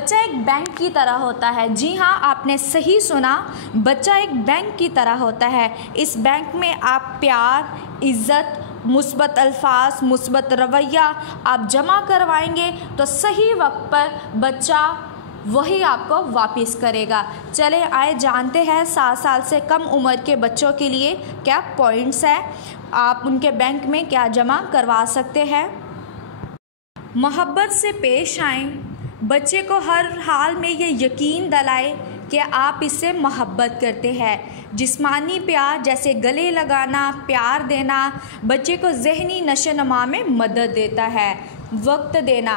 बच्चा एक बैंक की तरह होता है। जी हाँ, आपने सही सुना, बच्चा एक बैंक की तरह होता है। इस बैंक में आप प्यार, इज़्ज़त, मुस्बत अल्फाज, मुस्बत रवैया आप जमा करवाएंगे तो सही वक्त पर बच्चा वही आपको वापस करेगा। चले आए जानते हैं 7 साल से कम उम्र के बच्चों के लिए क्या पॉइंट्स हैं, आप उनके बैंक में क्या जमा करवा सकते हैं। मोहब्बत से पेश आएं, बच्चे को हर हाल में ये यकीन दिलाएं कि आप इससे मोहब्बत करते हैं। जिस्मानी प्यार जैसे गले लगाना, प्यार देना बच्चे को ज़हनी नशोनुमा में मदद देता है। वक्त देना,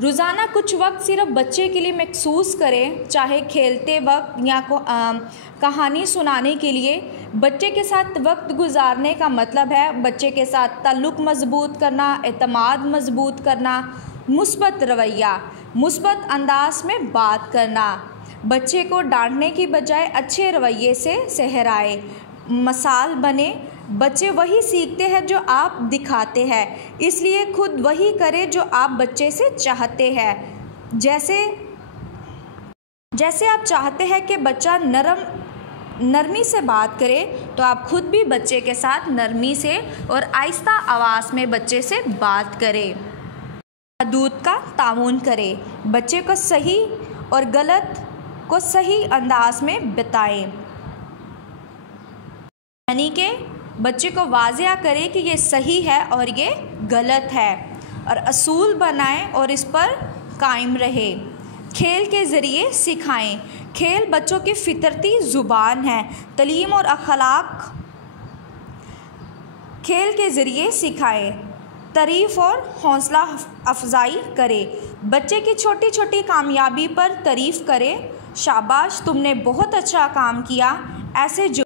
रोज़ाना कुछ वक्त सिर्फ बच्चे के लिए महसूस करें, चाहे खेलते वक्त या कहानी सुनाने के लिए। बच्चे के साथ वक्त गुजारने का मतलब है बच्चे के साथ ताल्लुक़ मज़बूत करना, एतमाद मज़बूत करना। मुस्बत रवैया, मुस्बत अंदाज में बात करना, बच्चे को डांटने की बजाय अच्छे रवैये से सहराए, मिसाल बने। बच्चे वही सीखते हैं जो आप दिखाते हैं, इसलिए खुद वही करें जो आप बच्चे से चाहते हैं। जैसे आप चाहते हैं कि बच्चा नरमी से बात करे तो आप खुद भी बच्चे के साथ नरमी से और आहिस्ता आवाज़ में बच्चे से बात करें। हदूद का ताउन करें, बच्चे को सही और गलत को सही अंदाज में बताएं, यानी कि बच्चे को वाज़िया करें कि ये सही है और ये गलत है, और असूल बनाएं और इस पर कायम रहे। खेल के ज़रिए सिखाएं, खेल बच्चों की फितरती ज़ुबान है। तालीम और अखलाक खेल के ज़रिए सिखाएं। तारीफ़ और हौसला अफजाई करें, बच्चे की छोटी छोटी कामयाबी पर तारीफ़ करें। शाबाश, तुमने बहुत अच्छा काम किया। ऐसे